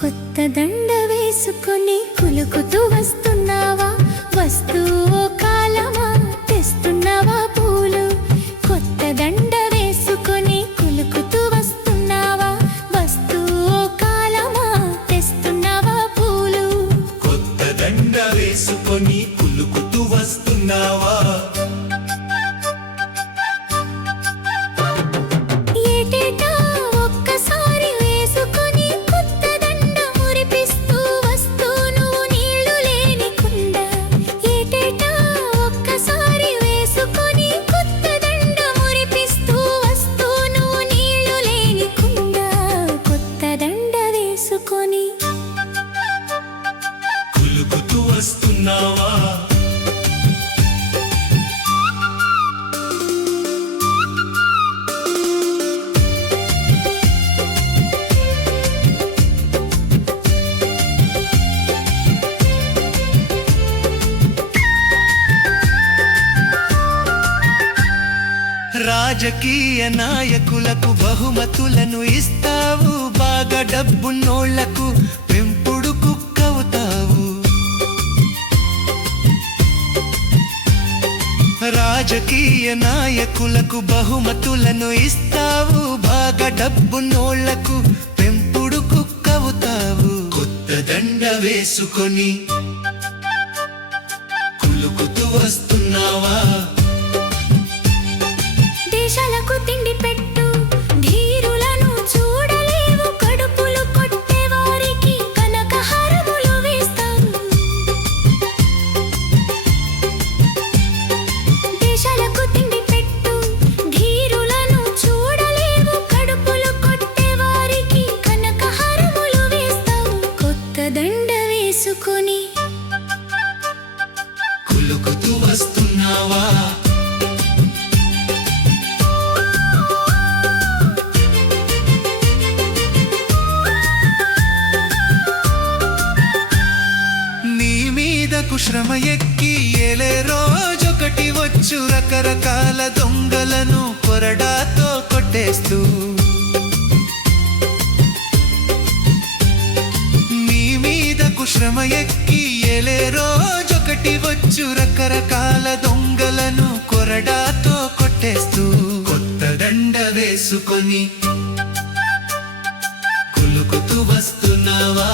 కొత్త దండ వేసుకొని కులుకుతూ వస్తున్నావా? వస్తువు కాలమా? తెస్తున్నావా పూలు? కొత్త దండ వేసుకొని కులుకుతూ వస్తున్నావా? వస్తువు కాలమా? తెస్తున్నావా పూలు? కొత్త దండ వేసుకొని కులుకుతూ వస్తున్నావా? రాజకీయ నాయకులకు బహుమతులను ఇస్తావు. బాగా డబ్బున్నోళ్ళకు పెంపుడు కుక్కవుతావు. రాజకీయ నాయకులకు బహుమతులను ఇస్తావు. బాగా డబ్బున్నోళ్ళకు పెంపుడు కుక్కవుతావు. కొత్త దండ వేసుకొని కులుకుతూ వస్తున్నావా? దండ కులుకుతూ వస్తున్నావా? నీ మీదకు శ్రమ ఎక్కి ఏలే రోజొకటి వచ్చు రకరకాల దొంగలను కొరడాతో కొట్టేస్తూ. మీదకు శ్రమ ఎక్కి ఎలే రోజొకటి వచ్చు రకరకాల దొంగలను కొరడాతో కొట్టేస్తూ కొత్త దండ వేసుకొని కులుకుతూ వస్తున్నావా?